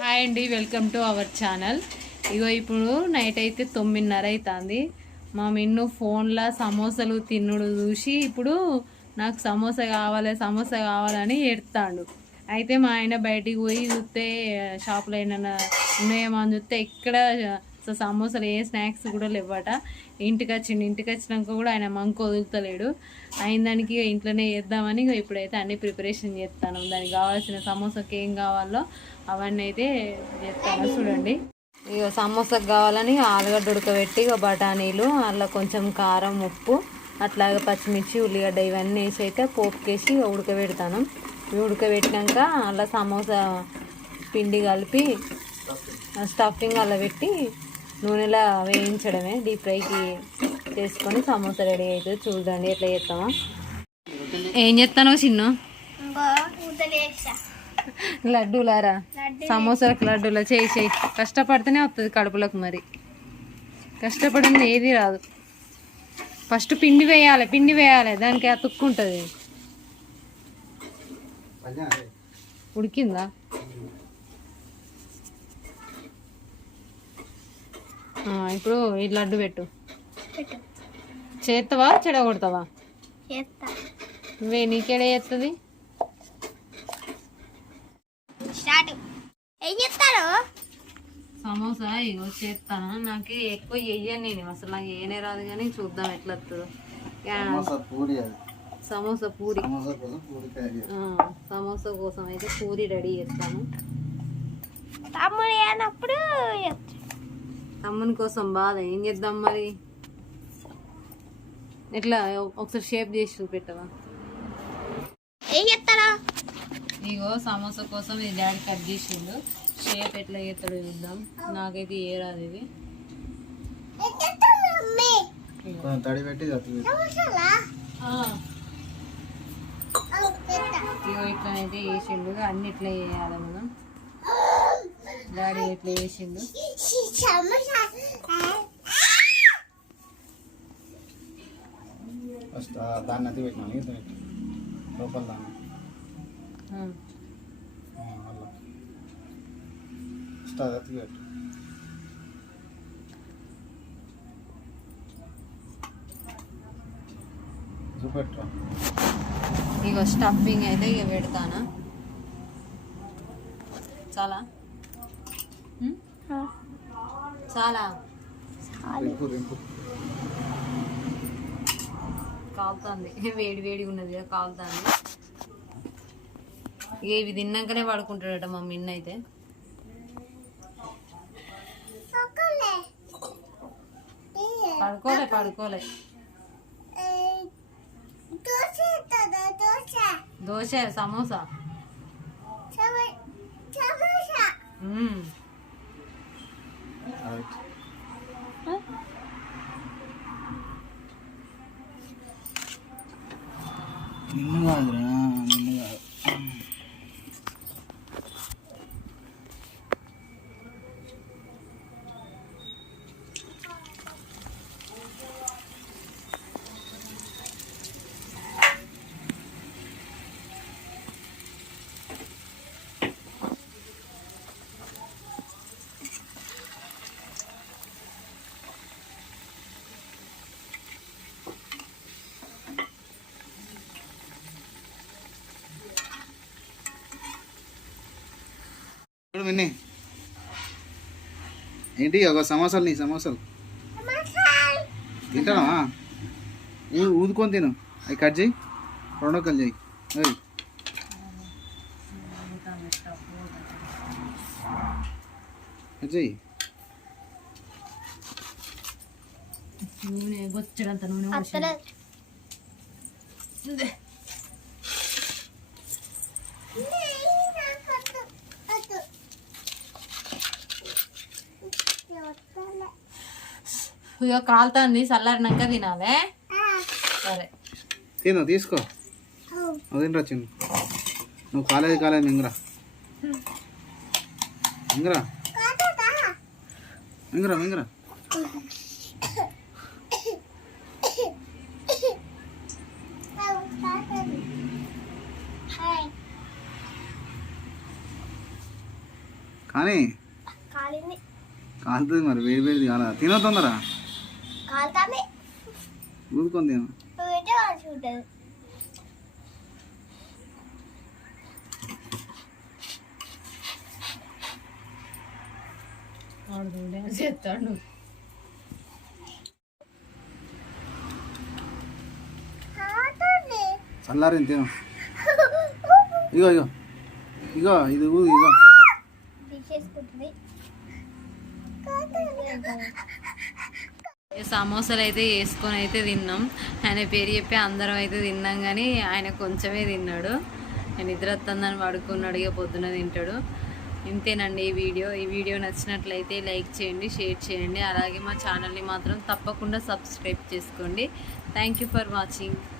Hi అండి welcome to our channel. ఇగో ఇప్పుడు నైట్ అయితే తొమ్మిదిన్నర అవుతుంది మా మిన్ను ఫోన్లో సమోసాలు తిన్నుడు చూసి ఇప్పుడు నాకు సమోసా కావాలి సమోసా కావాలని ఎడతాడు అయితే మా ఆయన బయటికి పోయి చూస్తే షాప్లో ఏమైనా ఉన్నాయేమో అని చూస్తే ఇక్కడ సో సమోసాలు ఏ స్నాక్స్ కూడా లేవట. ఇంటికి వచ్చిండు ఇంటికి వచ్చినాక కూడా ఆయన మంకు వదులుతలేడు. అయిన దానికి ఇక ఇంట్లోనే చేద్దామని ఇక ఇప్పుడైతే అన్ని ప్రిపరేషన్ చేస్తాను. దానికి కావాల్సిన సమోసాకి ఏం కావాలో అవన్నీ అయితే చేస్తాను. చూడండి. ఇక సమోసాకు కావాలని ఆలుగడ్డ ఉడకబెట్టి ఇక బఠానీలు అలా కొంచెం కారం ఉప్పు అట్లాగే పచ్చిమిర్చి ఉల్లిగడ్డ ఇవన్నీ వేసి అయితే పోపుకేసి ఇక ఉడకబెడతాను. ఇవి ఉడకబెట్టినాక అలా సమోసా పిండి కలిపి స్టఫింగ్ అలా పెట్టి నూనెలో వేయించడమే డీప్ ఫ్రైకి చేసుకొని సమోసా రెడీ అవుతుంది చూడండి ఎట్లా చేస్తామో? ఏం చేస్తానో చిన్న? లడ్డూలారా? సమోసాలకు లడ్డూలా చేయి చేయి. కష్టపడితేనే వస్తుంది కడుపులకు మరి. కష్టపడింది ఏది రాదు. ఫస్ట్ పిండి వేయాలి పిండి వేయాలి. దానికి అతుక్కుంటుంది ఉడికిందా? ఇప్పుడు ఈ లడ్డు పెట్టు. చేస్తావా చెడగొడతావా? నువ్వే నీకేడే చేస్తుంది సమోసా ఇగో చేస్తాను నాకు ఎక్కువ చెయ్యను నేను. అసలు నాకు ఏనే రాదు కానీ చూద్దాం ఎట్లా వస్తుందో యా, సమోసా పూరి అది. సమోసా పూరి. సమోసా కోసం పూరి తయారు చేయాలి. ఆ, సమోసా కోసం అయితే పూరి రెడీ చేస్తాను. తమ్ముడు అన్నప్పుడు తమ్ముని కోసం బాధ. ఏం చేద్దాం మరి? ఎట్లా ఒకసారి షేప్ చేసి చూపెట్టవా? ఇగో సమోసా కోసం ఇది డాడీ కట్ చేసిండు. షేప్ ఎట్లా చేస్తాడో చూద్దాం. నాకైతే ఏ రాదు ఇది. కొంచెం తడి పెట్టి ఇగో ఇట్లా అయితే వేసిండు అన్ని ఇట్లా వేయాలి మనం. డాడీ ఎట్లా వేసిండు ఫస్ట్ దాన్ని అతి పెట్టినాను ఇది. లోపల దాన్ని. ఫస్ట్ అది అతి పెట్టు. చూపెట్టు. ఇగో స్టఫింగ్ అయితే ఇక పెడతానా? చాలా? చాలా. రింపు రింపు కాలుతుంది. వేడి వేడిగా ఉన్నది కాలుతుంది. ఇక ఇవి తిన్నాకనే పడుకుంటాడట మా మిన్న అయితే. పడుకోలే. పడుకోలే దోశ సమోసా. మ్మ్. రైట్ నిన్ను కాదురా విన్ని ఏంటి? ఒక సమోసాలు నీ సమోసాలు. తింటానా ఊ- ఊదుకొని తిను. అవి కట్ చేయి. రెండో కల్ చేయి. ఏయ్. కట్ చేయి. నూనె బొచ్చడంత నూనె ఇక కాలుతుంది చల్లారినాక తినాలే. సరే. తిను తీసుకో. అదేంట్రా చిన్న? నువ్వు కాలేదు కాలేదు మింగరా మింగరా మింగరా మింగరా కానీ కాలింది. కాలుతుంది మరి వేడి వేడిది కాదా? తినో తొందర కాలుతామే. ఊరుకొని తిను నువ్వు పెట్టే కాల్చి ఉంటుంది వాడు చూడే చెప్తాడు చల్లారింది తిను. ఇగో ఇగో. ఇగో ఇది ఊ ఇగో. సమోసాలు అయితే వేసుకొని అయితే తిన్నాం. ఆయన పేరు చెప్పి అందరం అయితే తిన్నాం కానీ ఆయన కొంచెమే తిన్నాడు. ఆయన నిద్ర వస్తుందని పడుకున్నాడు ఇక పొద్దున తింటాడు. ఇంతేనండి ఈ వీడియో. ఈ వీడియో నచ్చినట్లయితే లైక్ చేయండి షేర్ చేయండి. అలాగే మా ఛానల్ని మాత్రం తప్పకుండా సబ్స్క్రైబ్ చేసుకోండి. Thank you for watching